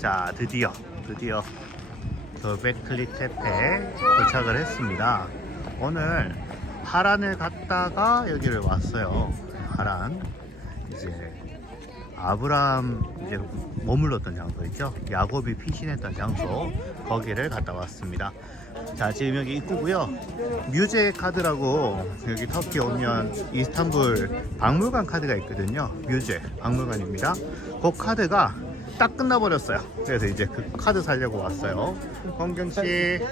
자, 드디어 göbekli tepe 도착을 했습니다. 오늘 하란을 갔다가 여기를 왔어요. 하란, 이제 아브람 이제 머물렀던 장소 있죠? 야곱이 피신했던 장소, 거기를 갔다 왔습니다. 자, 지금 여기 입구고요. 뮤제 카드라고 여기 터키 오면 이스탄불 박물관 카드가 있거든요. 뮤제 박물관입니다. 그 카드가 딱 끝나버렸어요. 그래서 이제 그 카드 사려고 왔어요. 홍경씨,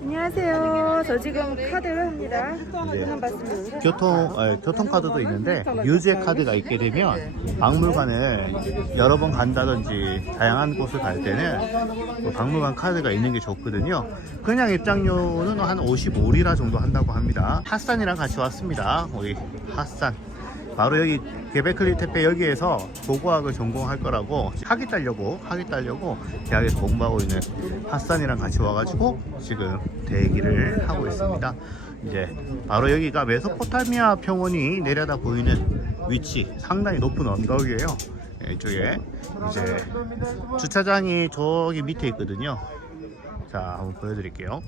안녕하세요. 저 지금 카드를 합니다. 전화 받습니다. 교통카드도 있는데 뮤제 카드가 있게 되면 박물관을 여러 번 간다든지 다양한 곳을 갈 때는 그 박물관 카드가 있는 게 좋거든요. 그냥 입장료는 한 55리라 정도 한다고 합니다. 핫산이랑 같이 왔습니다. 우리 핫산 바로 여기 göbekli tepe 여기에서 고고학을 전공할 거라고 학위 따려고 대학에서 공부하고 있는 핫산이랑 같이 와가지고 지금 대기를 하고 있습니다. 이제 바로 여기가 메소포타미아 평원이 내려다 보이는 위치, 상당히 높은 언덕이에요. 이쪽에 이제 주차장이 저기 밑에 있거든요. 자, 한번 보여드릴게요.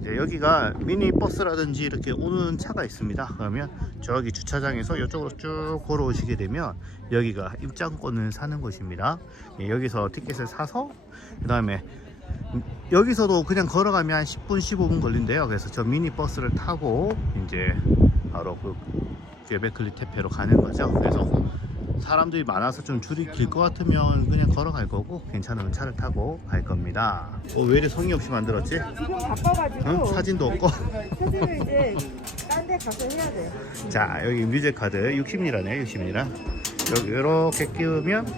이제 여기가 미니버스라든지 이렇게 오는 차가 있습니다. 그러면 저기 주차장에서 이쪽으로 쭉 걸어오시게 되면 여기가 입장권을 사는 곳입니다. 여기서 티켓을 사서 그 다음에 여기서도 그냥 걸어가면 한 10분 15분 걸린대요. 그래서 저 미니버스를 타고 이제 바로 그 göbekli tepe로 가는 거죠. 그래서 사람들이 많아서 좀 줄이 길 것 같으면 그냥 걸어갈 거고, 괜찮으면 차를 타고 갈 겁니다. 왜 이렇게 성의 없이 만들었지? 지금 바빠가지고 응? 사진도 없고. 사진을 이제 딴 데 가서 해야 돼. 자, 여기 뮤제 카드 60리라네. 60리라. 여기 이렇게 끼우면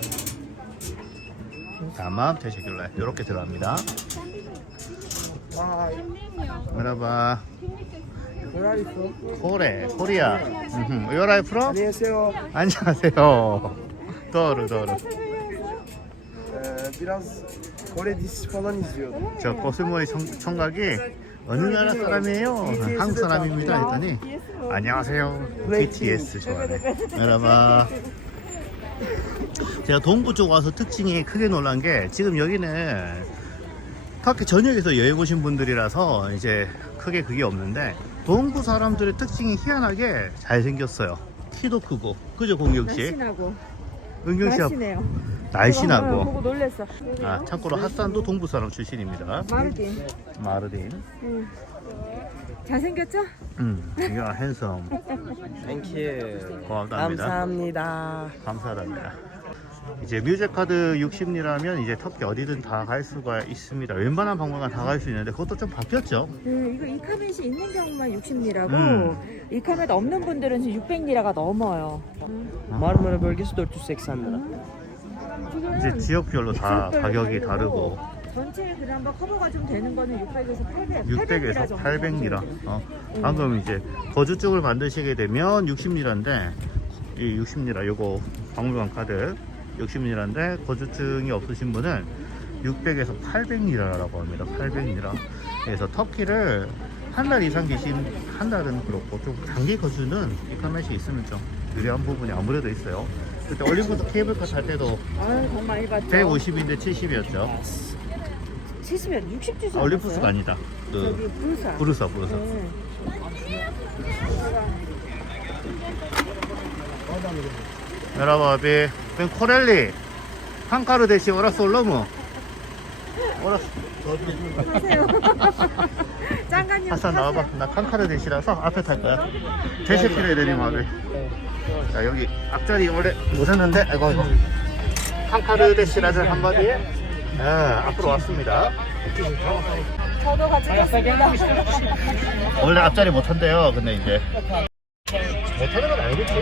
다만 테시큘라 이렇게 들어갑니다. 메라바 코리아. Where are you from? 안녕하세요. 안녕하세요. doğru. Biraz Kore dizisi falan izliyordum. 저 코스모의 청각이 어느 나라 사람이에요? 한국 사람입니다 했더니 안녕하세요. BTS 좋아하네. 메라바. 제가 동부 쪽 와서 특징이 크게 놀란 게, 지금 여기는 터키 전역에서 여행 오신 분들이라서 이제 크게 그게 없는데, 동부 사람들의 특징이 희한하게 잘생겼어요. 키도 크고, 그죠 공격씨? 날씬하고. 은경씨 날씬해요. 날씬하고. 보고 놀랬어. 아, 참고로 핫산도 동부 사람 출신입니다. 마르딘. 마르딘. 잘생겼죠? 이거 핸섬. 땡큐. 고맙답니다. 감사합니다. 감사합니다. 이제 뮤제 카드 60리라면 이제 터키 어디든 다 갈 수가 있습니다. 웬만한 박물관 다 갈 수 있는데 그것도 좀 바뀌었죠. 이거 이카멧이 있는 경우만 60리라고 이카멧 없는 분들은 지금 600리라가 넘어요. Marmara bölgesi 480 lira. 이제 지역별로 다 지역별로 가격이 다르고, 다르고 전체 그나마 커버가 좀 되는 거는 600에서 800, 600에서 800리라. 정도. 방금 이제 거주증을 만드시게 되면 60리라인데, 이 60리라 요거 박물관 카드 60리라인데 거주증이 없으신 분은 600에서 800리라라고 합니다. 800리라. 그래서 터키를 한 달 이상 계신, 한 달은 그렇고 좀 장기 거주는 이카멧이 있으면 좀 유리한 부분이 아무래도 있어요. 그때 올림푸스 케이블카 탈 때도 돈 많이 받죠. 150인데 70이었죠. 70면 60 주지 올림푸스가 않았어요? 아니다. 저기 그 부르사. 부르사. 네. Merhaba abi. Ben Koreli. Ankara'dayım. Orası olur mu? Orası. 하세요. 짱가님. 하산 나와봐. 나 칸카르데시라서 앞에 탈 거야. 제시필 해드림 abi. 자, 여기 앞자리 원래 못 샀는데, 아이고. 칸카르데시라는 한마디에 앞으로 왔습니다. 저도 같이 갔습니다. 원래 앞자리 못 탄대요. 근데 이제 못하는 건 알겠지.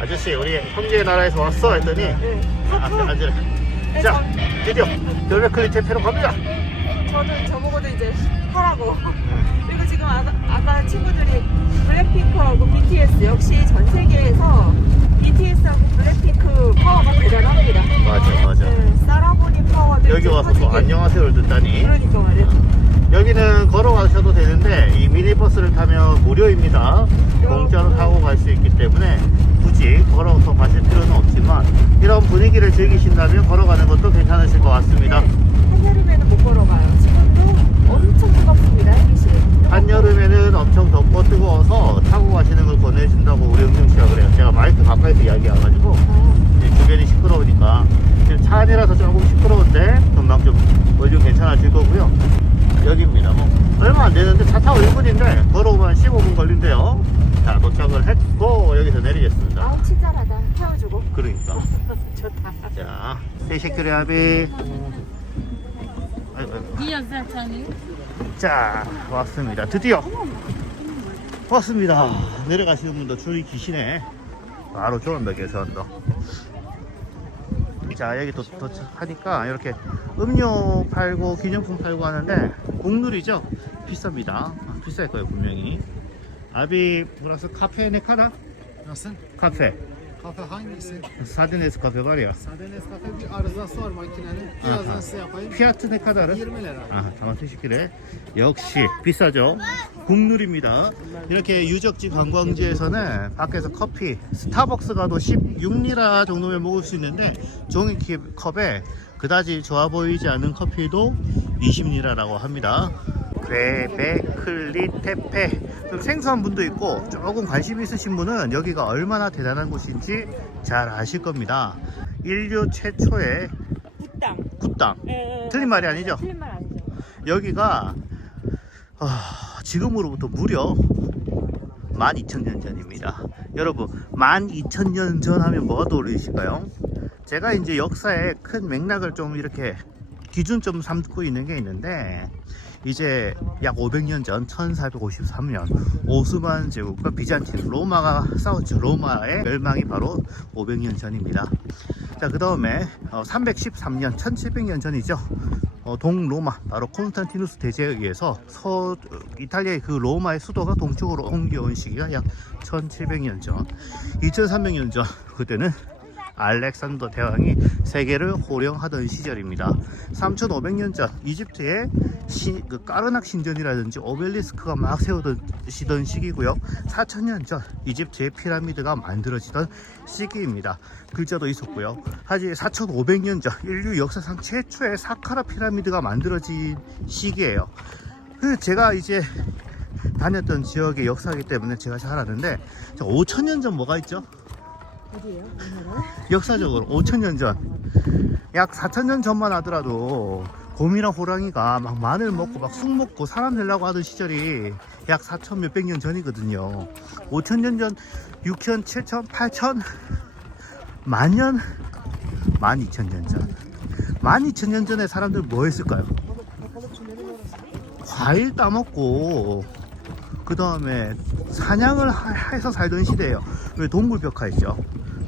아저씨, 우리 형제의 나라에서 왔어 했더니 앞에 앉으래. 자, 드디어 göbekli tepe로 갑니다. 저도 저보고도 이제 하라고. 그리고 지금 아까 친구들이 블랙핑크하고 BTS, 역시 전 세계에서 BTS하고 블랙핑크 파워가 대단합니다. 맞아. 사라보니 파워도 여기 와서 또 안녕하세요를 듣다니. 그러니까 말이야. 여기는 걸어가셔도 되는데 이 미니버스를 타면 무료입니다. 공짜로 타고 갈 수 있기 때문에 굳이 걸어서 가실 필요는 없지만, 이런 분위기를 즐기신다면 걸어가는 것도 괜찮으실 것 같습니다. 한여름에는 못 걸어가요. 지금도 엄청 뜨겁습니다. 햇빛이. 한여름에는 엄청 덥고 뜨거워서 타고 가시는 걸 권해준다고 우리 은경 씨가 그래요. 제가 마이크 가까이서 이야기해가지고 이제 주변이 시끄러우니까 지금 차 안이라서 조금 시끄러운데 금방 좀 괜찮아질 거고요. 여기입니다. 뭐 얼마 안 되는데 차 타고 1분인데 걸어오면 15분 걸린대요. 자, 도착을 했고 여기서 내리겠습니다. 아우 친절하다. 태워주고. 그러니까. 좋다. 자, teşekkür abi. 자, 왔습니다. 드디어 왔습니다. 내려가시는 분도 줄이 기시네. 바로 조원덕이에요, 조원덕. 자, 여기 도착하니까 이렇게 음료 팔고 기념품 팔고 하는데 국룰이죠. 비쌉니다. 비쌀 거예요, 분명히. 아비 플러스 카페네 카다? Nasıl? 카페. Kafe hangisi? 사드네스 카페 말이야. Sade Nescafe bir arızası var makinenin. Birazdan size yapayım. 피아트 네 카다를? 20 lira. 아, 다만 테시키래. 역시 비싸죠. 국룰입니다. 이렇게 유적지 관광지에서는 밖에서 커피, 스타벅스 가도 16리라 정도면 먹을 수 있는데 종이컵에 그다지 좋아 보이지 않은 커피도 20리라라고 합니다. 괴베클리 테페. 좀 생소한 분도 있고 조금 관심 있으신 분은 여기가 얼마나 대단한 곳인지 잘 아실 겁니다. 인류 최초의 굿당. 굿당. 틀린 말이 아니죠? 틀린 말 아니죠. 여기가 지금으로부터 무려 12,000년 전입니다. 여러분 12,000년 전 하면 뭐가 떠오르실까요? 제가 이제 역사의 큰 맥락을 좀 이렇게 기준점 삼고 있는 게 있는데 이제 약 500년 전 1453년 오스만 제국과 비잔틴 로마가 싸웠죠. 로마의 멸망이 바로 500년 전입니다. 자, 그 다음에 313년 1700년 전이죠. 동로마 바로 콘스탄티누스 대제에 의해서 이탈리아의 그 로마의 수도가 동쪽으로 옮겨온 시기가 약 1700년 전. 2300년 전 그때는 알렉산더 대왕이 세계를 호령하던 시절입니다. 3500년 전 이집트의 그 까르낙 신전이라든지 오벨리스크가 막 세워지던 시기고요. 4000년 전 이집트의 피라미드가 만들어지던 시기입니다. 글자도 있었고요. 하지만 4500년 전 인류 역사상 최초의 사카라 피라미드가 만들어진 시기예요. 제가 이제 다녔던 지역의 역사이기 때문에 제가 잘 아는데 5000년 전 뭐가 있죠? 어디예요? 역사적으로 5000년 전, 약 4000년 전만 하더라도 곰이랑 호랑이가 막 마늘 먹고 막 쑥 먹고 사람 되려고 하던 시절이 약 4000 몇백 년 전이거든요. 5000년 전, 6000, 7000, 8000, 만년, 12000년 전. 12000년 전에 사람들 뭐 했을까요? 과일 따먹고 그 다음에 사냥을 해서 살던 시대예요. 왜 동굴벽화 있죠?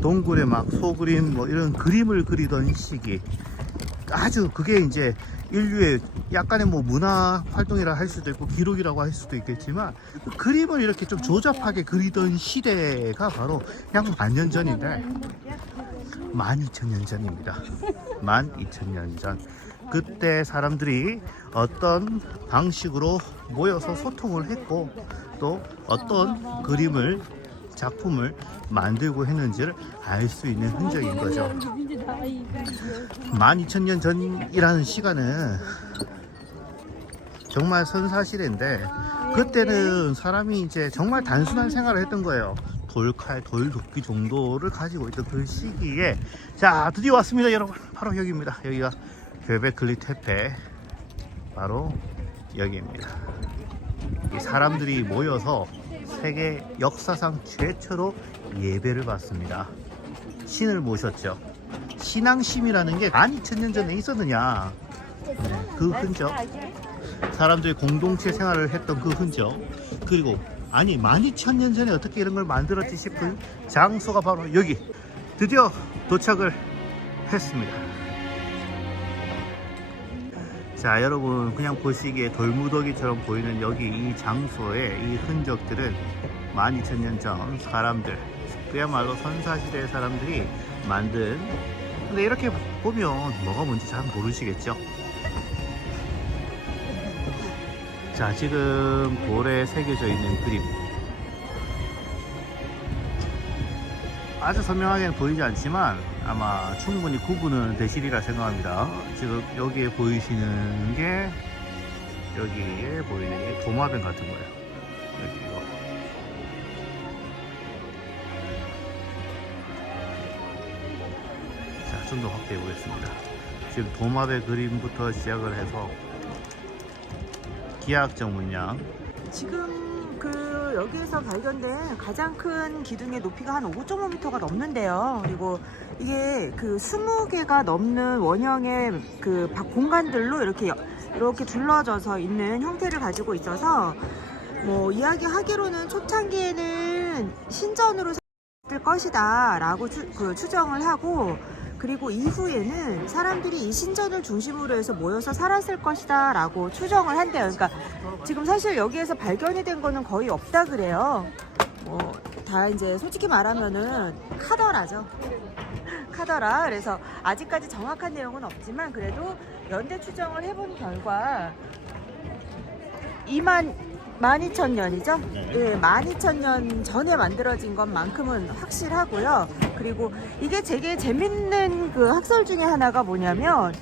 동굴에 막 소그림 뭐 이런 그림을 그리던 시기. 아주 그게 이제 인류의 약간의 뭐 문화 활동이라 할 수도 있고 기록이라고 할 수도 있겠지만 그 그림을 이렇게 좀 조잡하게 그리던 시대가 바로 약 만년 전인데 12,000년 전입니다. 12,000년 전. 그때 사람들이 어떤 방식으로 모여서 소통을 했고 또 어떤 그림을 작품을 만들고 했는지를 알 수 있는 흔적인 거죠. 12,000년 전이라는 시간은 정말 선사시대인데 그때는 사람이 이제 정말 단순한 생활을 했던 거예요. 돌칼, 돌도끼 정도를 가지고 있던 그 시기에 자, 드디어 왔습니다 여러분. 바로 여기입니다. 여기가 괴베클리 테페 바로 여기입니다. 이 사람들이 모여서 세계 역사상 최초로 예배를 받습니다. 신을 모셨죠. 신앙심이라는 게 12,000년 전에 있었느냐. 그 흔적, 사람들이 공동체 생활을 했던 그 흔적, 그리고 아니 12,000년 전에 어떻게 이런 걸 만들었지 싶은 장소가 바로 여기. 드디어 도착을 했습니다. 자, 여러분 그냥 보시기에 돌무더기처럼 보이는 여기 이 장소의 이 흔적들은 12,000년 전 사람들, 그야말로 선사시대의 사람들이 만든. 근데 이렇게 보면 뭐가 뭔지 잘 모르시겠죠? 자, 지금 돌에 새겨져 있는 그림. 아주 선명하게는 보이지 않지만 아마 충분히 구분은 되시리라 생각합니다. 지금 여기에 보이시는 게 여기에 보이는 게 도마뱀 같은 거예요. 여기 이거. 자, 좀 더 확대해 보겠습니다. 지금 도마뱀 그림부터 시작을 해서 기하학적 문양. 지금 그 여기에서 발견된 가장 큰 기둥의 높이가 한 5.5m가 넘는데요. 그리고 이게 그 20개가 넘는 원형의 그 공간들로 이렇게 둘러져서 있는 형태를 가지고 있어서 뭐 이야기하기로는 초창기에는 신전으로 될 것이다 라고 추정을 하고, 그리고 이후에는 사람들이 이 신전을 중심으로 해서 모여서 살았을 것이다 라고 추정을 한대요. 그러니까 지금 사실 여기에서 발견이 된 거는 거의 없다 그래요. 다 이제 솔직히 말하면은 카더라죠. 카더라. 그래서 아직까지 정확한 내용은 없지만 그래도 연대 추정을 해본 결과 12,000년이죠? 예, 12,000년 전에 만들어진 것만큼은 확실하고요. 그리고 이게 되게 재밌는 그 학설 중에 하나가 뭐냐면,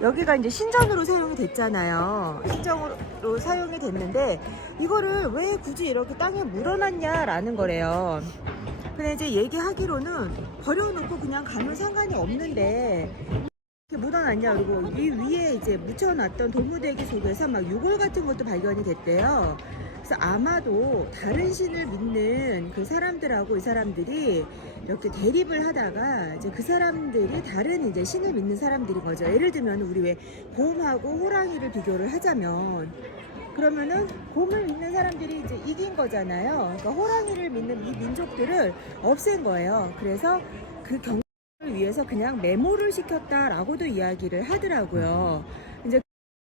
여기가 이제 신전으로 사용이 됐잖아요. 신전으로 사용이 됐는데 이거를 왜 굳이 이렇게 땅에 물어놨냐라는 거래요. 근데 이제 얘기하기로는 버려놓고 그냥 가면 상관이 없는데 이렇게 묻어놨냐, 그리고 이 위에 이제 묻혀놨던 돌무대기 속에서 막 유골 같은 것도 발견이 됐대요. 그래서 아마도 다른 신을 믿는 그 사람들하고 이 사람들이 이렇게 대립을 하다가 이제 그 사람들이 다른 이제 신을 믿는 사람들인 거죠. 예를 들면 우리 왜 곰하고 호랑이를 비교를 하자면, 그러면은 곰을 믿는 사람들이 이제 이긴 거잖아요. 그러니까 호랑이를 믿는 이 민족들을 없앤 거예요. 그래서 그 경쟁을 위해서 그냥 메모를 시켰다라고도 이야기를 하더라고요. 이제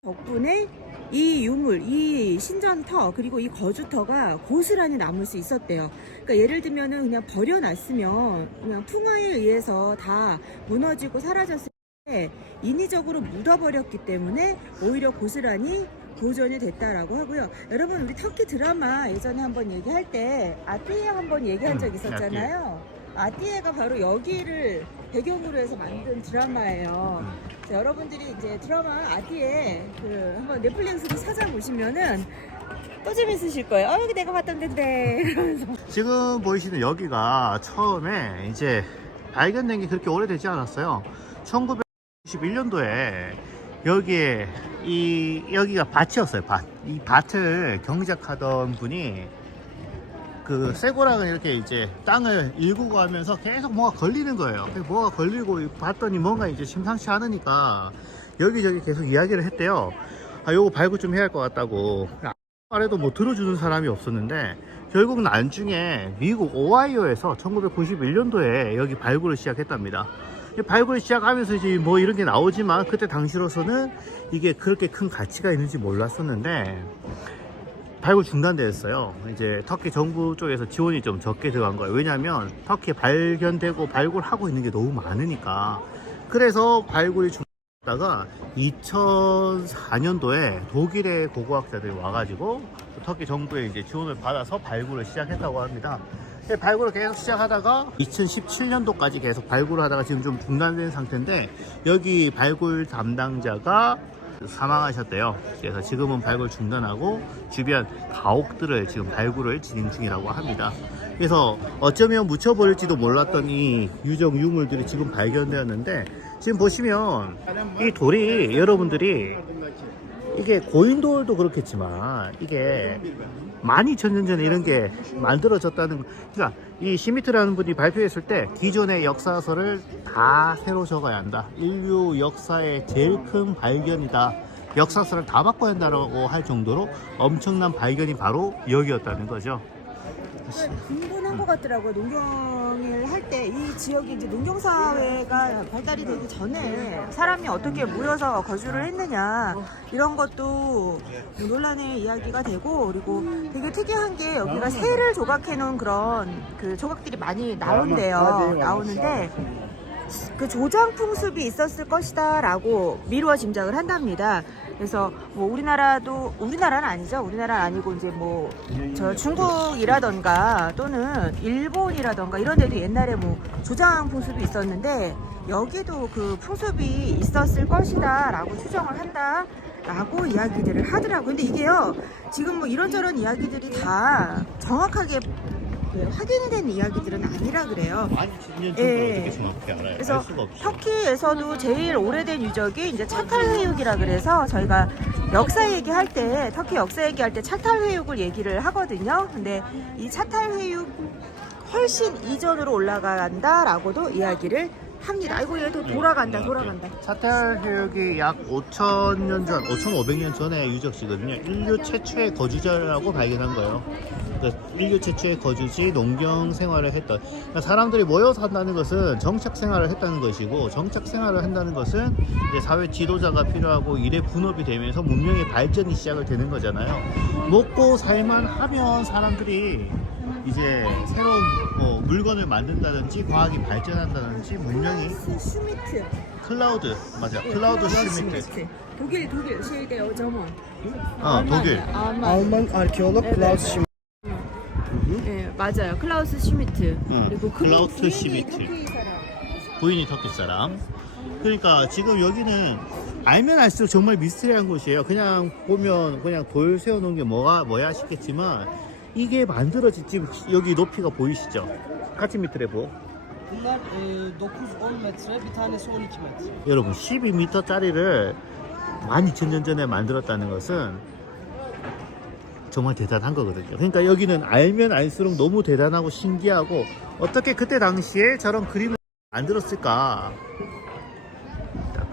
덕분에 이 유물, 이 신전터, 그리고 이 거주터가 고스란히 남을 수 있었대요. 그러니까 예를 들면은 그냥 버려놨으면 그냥 풍화에 의해서 다 무너지고 사라졌을 때 인위적으로 묻어버렸기 때문에 오히려 고스란히 보존이 됐다라고 하고요. 여러분, 우리 터키 드라마 예전에 한번 얘기할 때 아띠에 한번 얘기한 적 있었잖아요. 아띠에가 바로 여기를 배경으로 해서 만든 드라마예요. 여러분들이 이제 드라마 아띠에 그 한번 넷플릭스로 찾아보시면은 또 재밌으실 거예요. 여기 내가 봤던 데인데 이러면서. 지금 보이시는 여기가 처음에 이제 발견된 게 그렇게 오래되지 않았어요. 1991년도에 여기에 여기가 밭이었어요. 밭. 이 밭을 경작하던 분이 그 쇠고랑을 이렇게 이제 땅을 일구고 하면서 계속 뭐가 걸리는 거예요. 뭐가 걸리고 봤더니 뭔가 이제 심상치 않으니까 여기저기 계속 이야기를 했대요. 아, 요거 발굴 좀 해야 할 것 같다고. 말해도 뭐 들어주는 사람이 없었는데 결국 나중에 미국 오하이오에서 1991년도에 여기 발굴을 시작했답니다. 발굴을 시작하면서 이제 뭐 이런 게 나오지만 그때 당시로서는 이게 그렇게 큰 가치가 있는지 몰랐었는데 발굴 중단되었어요. 이제 터키 정부 쪽에서 지원이 좀 적게 들어간 거예요. 왜냐하면 터키에 발견되고 발굴하고 있는 게 너무 많으니까. 그래서 발굴이 중단되다가 2004년도에 독일의 고고학자들이 와가지고 터키 정부의 이제 지원을 받아서 발굴을 시작했다고 합니다. 발굴을 계속 시작하다가 2017년도까지 계속 발굴을 하다가 지금 좀 중단된 상태인데, 여기 발굴 담당자가 사망하셨대요. 그래서 지금은 발굴 중단하고 주변 가옥들을 지금 발굴을 진행 중이라고 합니다. 그래서 어쩌면 묻혀버릴지도 몰랐던 이 유적 유물들이 지금 발견되었는데, 지금 보시면 이 돌이 여러분들이 이게 고인돌도 그렇겠지만 이게 12,000년 전에 이런 게 만들어졌다는, 그러니까 이 시미트라는 분이 발표했을 때 기존의 역사서를 다 새로 적어야 한다. 인류 역사의 제일 큰 발견이다. 역사서를 다 바꿔야 한다고 할 정도로 엄청난 발견이 바로 여기였다는 거죠. 근본한 것 같더라고요. 농경을 할 때 이 지역이 이제 농경사회가 발달이 되기 전에 사람이 어떻게 모여서 거주를 했느냐, 이런 것도 논란의 이야기가 되고, 그리고 되게 특이한 게 여기가 새를 조각해 놓은 그런 그 조각들이 많이 나온대요. 나오는데 그 조장 풍습이 있었을 것이다라고 미루어 짐작을 한답니다. 그래서 뭐 우리나라는 아니죠. 우리나라는 아니고 이제 뭐 저 중국이라던가 또는 일본이라던가 이런 데도 옛날에 뭐 조장 풍습이 있었는데 여기도 그 풍습이 있었을 것이다라고 추정을 한다라고 이야기들을 하더라고요. 근데 이게요, 지금 뭐 이런저런 이야기들이 다 정확하게 확인이 된 이야기들은 아니라 그래요. 17년 전에 예. 어떻게 정확히 알아요? 그래서 알 수가 없죠. 터키에서도 제일 오래된 유적이 이제 차탈회육이라 그래서 저희가 역사 얘기할 때, 터키 역사 얘기할 때 차탈회육을 얘기를 하거든요. 근데 이 차탈회육 훨씬 이전으로 올라간다라고도 이야기를 합니다. 아이고 얘도 돌아간다. 차탈해역이 약 5,000년 전, 5,500년 전의 유적지거든요. 인류 최초의 거주자라고 발견한 거예요. 그러니까 인류 최초의 거주지, 농경 생활을 했던. 그러니까 사람들이 모여서 한다는 것은 정착 생활을 했다는 것이고, 정착 생활을 한다는 것은 이제 사회 지도자가 필요하고 일의 분업이 되면서 문명의 발전이 시작을 되는 거잖아요. 먹고 살만 하면 사람들이 이제 새로운 뭐 물건을 만든다든지 과학이 발전한다든지 문명이 슈미트. 클라우드 맞아 클라우드 슈미트 독일 실대 어점원. 독일 Alman arkeolog Evet. Klaus Schmidt. 네, 맞아요. 클라우스 슈미트. 그리고 그 클라우스 부인이 슈미트. 터키 사람. 부인이 터키 사람. 그러니까 지금 여기는 알면 알수록 정말 미스터리한 곳이에요. 그냥 보면 그냥 돌 세워놓은 게 뭐야 싶겠지만 이게 만들어진 지금 여기 높이가 보이시죠? 같이 밑에 보. Bunlar 9-10 metre, bir tanesi 12 metre. 여러분 12m짜리를 12,000년 전에 만들었다는 것은 정말 대단한 거거든요. 그러니까 여기는 알면 알수록 너무 대단하고 신기하고 어떻게 그때 당시에 저런 그림을 만들었을까. 자,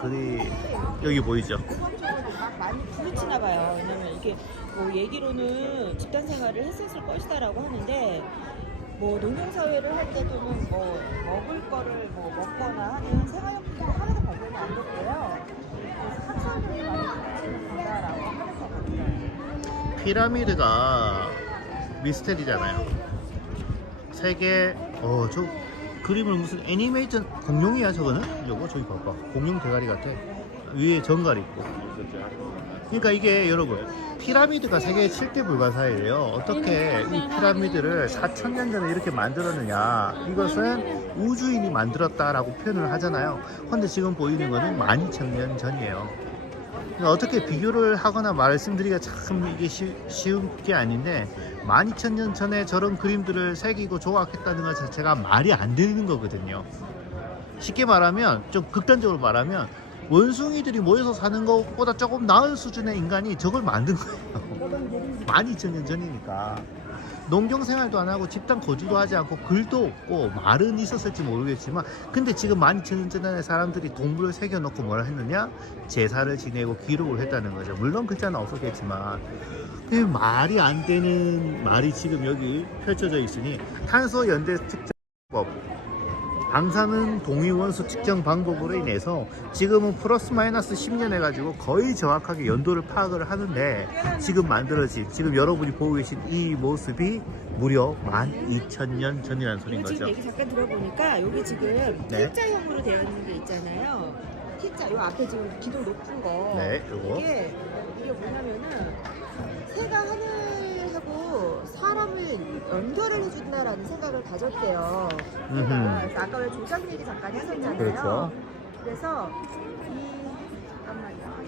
여기 보이죠? 막 많이 부딪히나 봐요. 왜냐면 이게 뭐 얘기로는 집단 생활을 했었을 것이다라고 하는데 뭐 농경 사회를 할 때도는 뭐 먹을 거를 뭐 먹거나 하는 생활용품도 하나도 발견이 안 됐고요. 그래서 학생들이 많이 부딪히는 거다라고 하는 거거든요. 피라미드가 미스테리잖아요. 세계 저 그림을 무슨 애니메이션 공룡이야 저거는? 요거 저기 봐봐. 공룡 대가리 같아. 위에 정갈 있고. 그러니까 이게 여러분 피라미드가 세계 7대 불가사의래요. 어떻게 이 피라미드를 4,000년 전에 이렇게 만들었느냐. 이것은 우주인이 만들었다라고 표현을 하잖아요. 근데 지금 보이는 거는 12,000년 전이에요. 어떻게 비교를 하거나 말씀드리기가 참 이게 쉬운 게 아닌데 12,000년 전에 저런 그림들을 새기고 조각했다는 것 자체가 말이 안 되는 거거든요. 쉽게 말하면 좀 극단적으로 말하면 원숭이들이 모여서 사는 것보다 조금 나은 수준의 인간이 저걸 만든 거예요. 12,000년 전이니까 농경 생활도 안 하고 집단 거주도 하지 않고 글도 없고 말은 있었을지 모르겠지만 근데 지금 12,000년 전에 사람들이 동물을 새겨놓고 뭐라 했느냐? 제사를 지내고 기록을 했다는 거죠. 물론 글자는 없었겠지만 말이 안 되는 말이 지금 여기 펼쳐져 있으니 탄소 연대 측정법 방사능 동위원수 측정 방법으로 인해서 지금은 플러스 마이너스 10년 해가지고 거의 정확하게 연도를 파악을 하는데 지금 만들어진 지금 여러분이 보고 계신 이 모습이 무려 12,000년 전이라는 소린 그리고 지금 거죠. 얘기 잠깐 들어보니까 여기 지금 네. T자형으로 되어 있는 게 있잖아요. T자, 요 앞에 지금 기둥 높은 거. 네, 요거. 이게 뭐냐면은 새가 하늘하고 사람을 연결을 해준다라는 생각을 가졌대요. 그래서 아까 왜 조작 얘기 잠깐 했었잖아요. 그렇죠. 그래서 잠깐만요.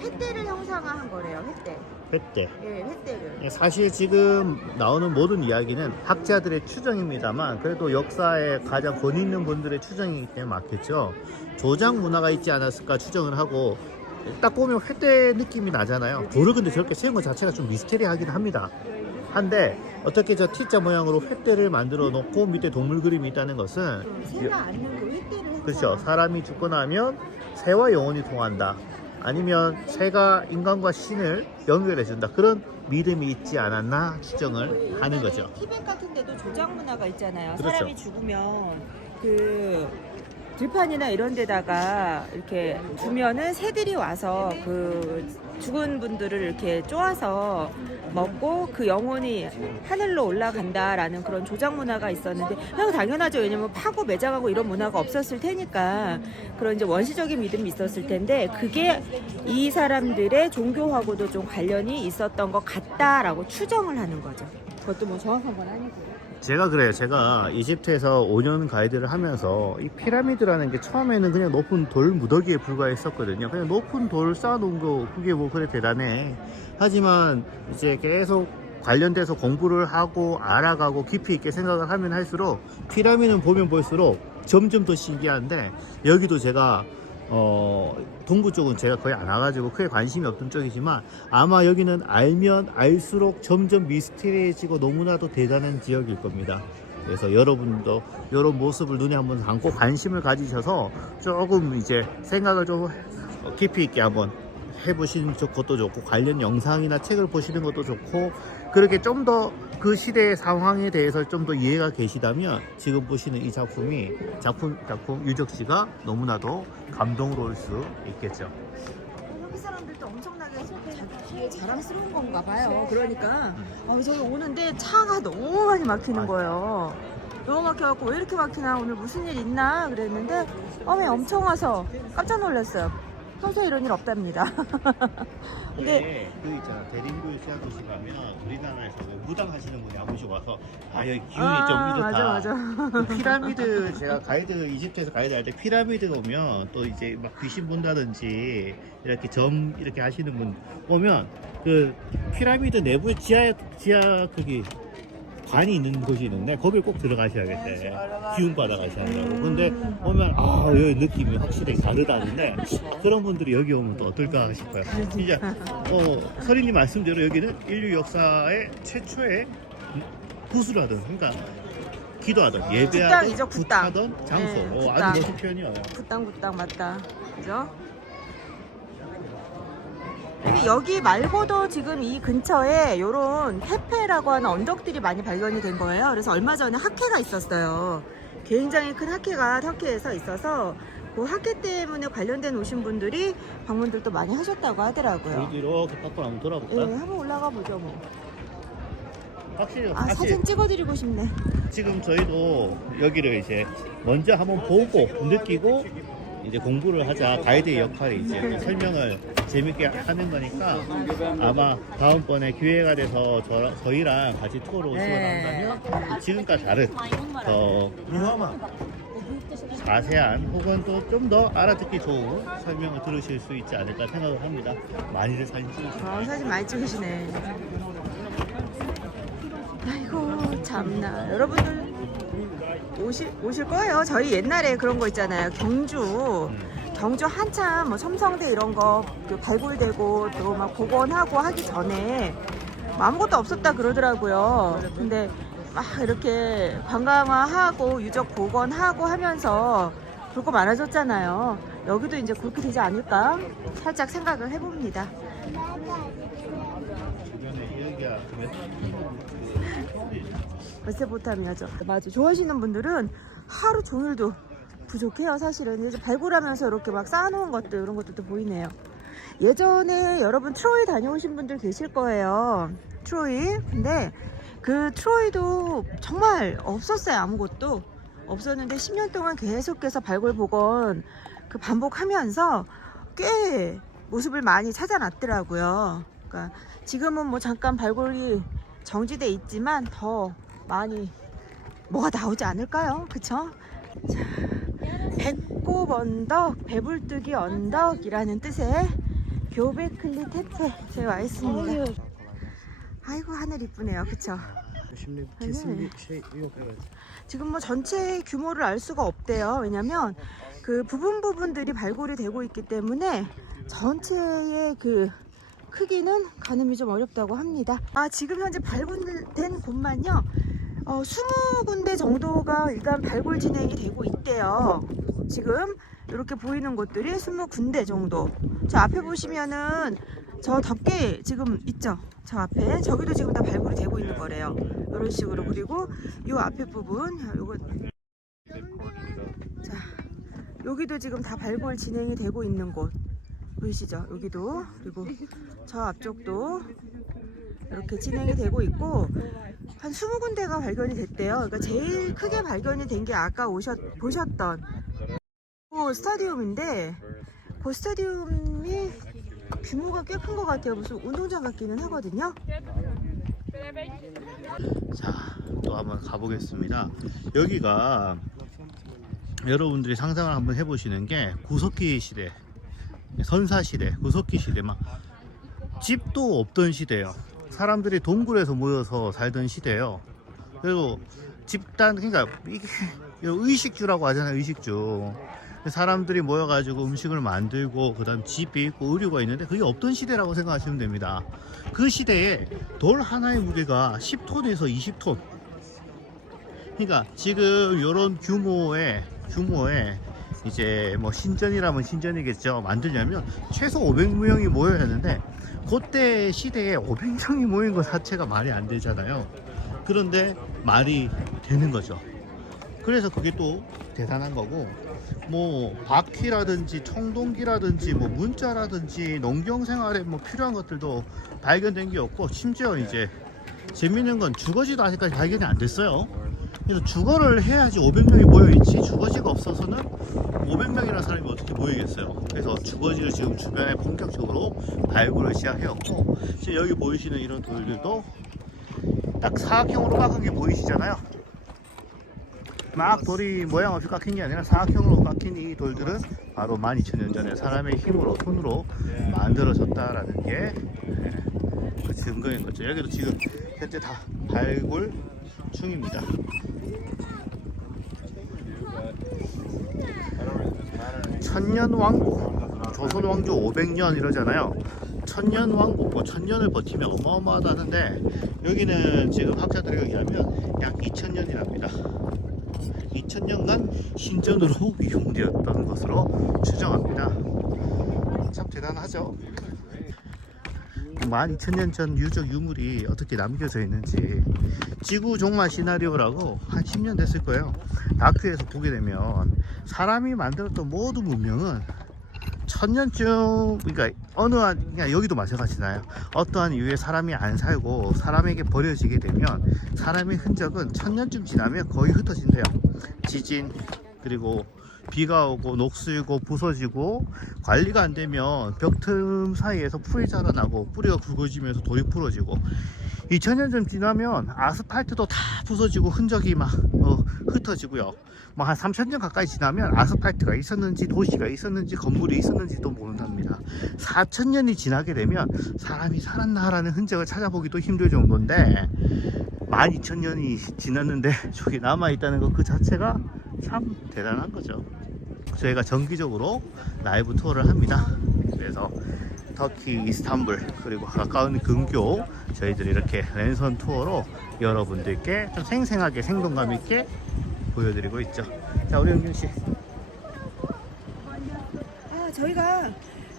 횃대를 형상화한 거래요. 횃대. 횃대. 예, 횃대를. 사실 지금 나오는 모든 이야기는 학자들의 추정입니다만 그래도 역사에 가장 권위 있는 분들의 추정이기 때문에 맞겠죠. 조작 문화가 있지 않았을까 추정을 하고 딱 보면 횃대 느낌이 나잖아요. 돌을 근데 저렇게 세운 것 자체가 좀 미스테리하긴 합니다. 한데 어떻게 저 T자 모양으로 횃대를 만들어 놓고 밑에 동물 그림이 있다는 것은 새가 앉는 그 횃대를 그렇죠. 사람이 죽고 나면 새와 영혼이 통한다. 아니면 새가 인간과 신을 연결해 준다. 그런 믿음이 있지 않았나 추정을 하는 거죠. 티벳 같은 데도 조작 문화가 있잖아요. 그렇죠. 사람이 죽으면 그 들판이나 이런 데다가 이렇게 두면은 새들이 와서 그 죽은 분들을 이렇게 쪼아서 먹고 그 영혼이 하늘로 올라간다라는 그런 조작 문화가 있었는데, 그냥 당연하죠. 왜냐면 파고 매장하고 이런 문화가 없었을 테니까 그런 이제 원시적인 믿음이 있었을 텐데, 그게 이 사람들의 종교하고도 좀 관련이 있었던 것 같다라고 추정을 하는 거죠. 그것도 뭐 정확한 건 아니고요. 제가 그래요. 제가 이집트에서 5년 가이드를 하면서 이 피라미드라는 게 처음에는 그냥 높은 돌 무더기에 불과했었거든요. 그냥 높은 돌 쌓아놓은 거 그게 뭐 그래 대단해. 하지만 이제 계속 관련돼서 공부를 하고 알아가고 깊이 있게 생각을 하면 할수록 피라미드는 보면 볼수록 점점 더 신기한데, 여기도 제가 동부 쪽은 제가 거의 안 와가지고 크게 관심이 없던 쪽이지만, 아마 여기는 알면 알수록 점점 미스테리해지고 너무나도 대단한 지역일 겁니다. 그래서 여러분도 이런 모습을 눈에 한번 담고 관심을 가지셔서 조금 이제 생각을 좀 깊이 있게 한번 해보시는 것도 좋고, 관련 영상이나 책을 보시는 것도 좋고, 그렇게 좀 더 그 시대의 상황에 대해서 좀 더 이해가 계시다면 지금 보시는 이 작품 유적지가 너무나도 감동스러울 수 있겠죠. 여기 사람들도 엄청나게 자기의 자랑스러운 건가 봐요. 그러니까 저기 오는데 차가 너무 많이 막히는 거예요. 너무 막혀갖고 왜 이렇게 막히나, 오늘 무슨 일 있나 그랬는데 엄청 와서 깜짝 놀랐어요. 평소에 이런 일 없답니다. 근데 그 있잖아, 대림구 시아도시 가면 우리나라에서 무당 하시는 분이 한 분씩 와서 여기 기운이 좀 이렇다. 맞아. 그 피라미드, 제가 가이드 이집트에서 가이드 할 때 피라미드 오면 또 이제 막 귀신 본다든지 이렇게 점 이렇게 하시는 분 오면 그 피라미드 내부에 지하 거기 관이 있는 곳이 있는데 거길 꼭 들어가셔야겠대. 기운 받아가시라고. 근데 오면 여기 느낌이 확실히 다르다는데, 그런 분들이 여기 오면 또 어떨까 싶어요. 진짜 서린님 말씀대로 여기는 인류 역사의 최초의 구슬을 하던, 그러니까 기도하던, 예배하던, 굿당이죠, 굿당. 굿하던 장소. 네, 굿당. 아주 멋진 표현이에요. 굿당 맞다. 그죠? 근데 여기 말고도 지금 이 근처에 요런 테페라고 하는 언덕들이 많이 발견이 된 거예요. 그래서 얼마 전에 학회가 있었어요. 굉장히 큰 학회가 터키에서 있어서 그 학회 때문에 관련된 오신 분들이 방문들도 많이 하셨다고 하더라고요. 우리도 이렇게 밖으로 한번 돌아볼까? 네, 한번 올라가 보죠 뭐. 확실히 사진 찍어드리고 싶네. 지금 저희도 여기를 이제 먼저 한번 보고 느끼고 이제 공부를 하자. 가이드의 역할이 이제 또 설명을 재밌게 하는 거니까, 아마 다음번에 기회가 돼서 저희랑 같이 투어를 오시고 나면 지금까지 다른 더 자세한 혹은 또 좀 더 알아듣기 좋은 설명을 들으실 수 있지 않을까 생각을 합니다. 많이들 사진 찍으시네요. 사진 많이 찍으시네. 아이고 참나. 여러분들 오실 거예요. 저희 옛날에 그런 거 있잖아요. 경주 한참 뭐 첨성대 이런 거 그 발굴되고 또 막 복원하고 하기 전에 뭐 아무것도 없었다 그러더라고요. 근데 막 이렇게 관광화하고 유적 복원하고 하면서 볼 거 많아졌잖아요. 여기도 이제 그렇게 되지 않을까 살짝 생각을 해봅니다. 메소포타미아죠. 맞아. 좋아하시는 분들은 하루 종일도 부족해요. 사실은 이제 발굴하면서 이렇게 막 쌓아놓은 것들, 이런 것들도 보이네요. 예전에 여러분 트로이 다녀오신 분들 계실 거예요. 트로이. 근데 그 트로이도 정말 없었어요. 아무것도 없었는데 10년 동안 계속해서 발굴 복원 그 반복하면서 꽤 모습을 많이 찾아놨더라고요. 그러니까 지금은 뭐 잠깐 발굴이 정지돼 있지만 더 많이 뭐가 나오지 않을까요? 그쵸? 자, 배꼽 언덕, 배불뚝이 언덕이라는 뜻의 교베클리 테페 저희 와 있습니다. 아이고 하늘 이쁘네요. 그쵸? 지금 뭐 전체 규모를 알 수가 없대요. 왜냐면 그 부분들이 발굴이 되고 있기 때문에 전체의 그 크기는 가늠이 좀 어렵다고 합니다. 지금 현재 발굴된 곳만요 20군데 정도가 일단 발굴 진행이 되고 있대요. 지금 이렇게 보이는 곳들이 20군데 정도. 저 앞에 보시면은 저 덮개 지금 있죠? 저 앞에 저기도 지금 다 발굴이 되고 있는 거래요. 이런 식으로. 그리고 이 앞에 부분 요거 자 여기도 지금 다 발굴 진행이 되고 있는 곳 보이시죠? 여기도, 그리고 저 앞쪽도 이렇게 진행이 되고 있고 한 20군데가 발견이 됐대요. 그러니까 제일 크게 발견이 된 게 아까 보셨던 그 스타디움인데, 그 스타디움이 규모가 꽤 큰 것 같아요. 무슨 운동장 같기는 하거든요. 자, 또 한번 가보겠습니다. 여기가 여러분들이 상상을 한번 해보시는 게 구석기 시대, 선사 시대, 구석기 시대, 막 집도 없던 시대예요. 사람들이 동굴에서 모여서 살던 시대예요. 그리고 집단, 그러니까 이게 의식주라고 하잖아요. 의식주. 사람들이 모여가지고 음식을 만들고 그다음 집이 있고 의류가 있는데 그게 없던 시대라고 생각하시면 됩니다. 그 시대에 돌 하나의 무게가 10톤에서 20톤. 그러니까 지금 이런 규모의 이제 뭐 신전이라면 신전이겠죠. 만들려면 최소 500명이 모여야 하는데 그때 시대에 500명이 모인 것 자체가 말이 안 되잖아요. 그런데 말이 되는 거죠. 그래서 그게 또 대단한 거고, 뭐 바퀴라든지 청동기라든지 뭐 문자라든지 농경생활에 뭐 필요한 것들도 발견된 게 없고, 심지어 이제 재밌는 건 주거지도 아직까지 발견이 안 됐어요. 그래서 주거를 해야지 500명이 모여있지, 주거지가 없어서는 500명이라는 사람이 어떻게 모이겠어요. 그래서 주거지를 지금 주변에 본격적으로 발굴을 시작해왔고, 지금 여기 보이시는 이런 돌들도 딱 사각형으로 깎은 게 보이시잖아요. 막 돌이 모양 없이 깎인 게 아니라 사각형으로 깎인 이 돌들은 바로 12,000년 전에 사람의 힘으로, 손으로 만들어졌다라는 게 그 증거인 거죠. 여기도 지금 현재 다 발굴 중입니다. 천년왕국, 조선왕조 500년 이러잖아요. 천년왕국, 뭐 천년을 버티면 어마어마하다는데 여기는 지금 학자들에 의하면 약 2000년이랍니다. 2000년간 신전으로 이용되었던 것으로 추정합니다. 참 대단하죠. 12,000년 전 유적 유물이 어떻게 남겨져 있는지, 지구 종말 시나리오라고 한 10년 됐을 거예요. 다큐에서 보게 되면 사람이 만들었던 모든 문명은 1000년쯤, 그러니까 그러니까 여기도 마찬가지잖아요. 어떠한 이유에 사람이 안 살고 사람에게 버려지게 되면 사람의 흔적은 1000년쯤 지나면 거의 흩어진대요. 지진, 그리고 비가 오고 녹슬고 부서지고 관리가 안 되면 벽틈 사이에서 풀이 자라나고 뿌리가 굵어지면서 돌이 부러지고, 2000년쯤 지나면 아스팔트도 다 부서지고 흔적이 막 흩어지고요. 뭐 한 3000년 가까이 지나면 아스팔트가 있었는지 도시가 있었는지 건물이 있었는지도 모른답니다. 4000년이 지나게 되면 사람이 살았나라는 흔적을 찾아보기도 힘들 정도인데, 12,000년이 지났는데 저기 남아있다는 것 그 자체가 참 대단한 거죠. 저희가 정기적으로 라이브 투어를 합니다. 그래서 터키 이스탄불 그리고 가까운 근교 저희들이 이렇게 랜선 투어로 여러분들께 좀 생생하게 생동감 있게 보여드리고 있죠. 자, 우리 은경씨. 저희가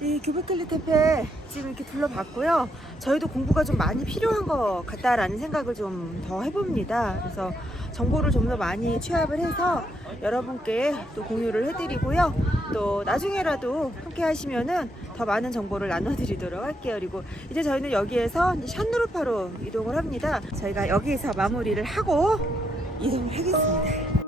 이 교베클리 테페 지금 이렇게 둘러봤고요. 저희도 공부가 좀 많이 필요한 것 같다라는 생각을 좀 더 해봅니다. 그래서 정보를 좀 더 많이 취합을 해서 여러분께 또 공유를 해드리고요. 또 나중에라도 함께 하시면은 더 많은 정보를 나눠드리도록 할게요. 그리고 이제 저희는 여기에서 샨누르파로 이동을 합니다. 저희가 여기에서 마무리를 하고 이동을 하겠습니다.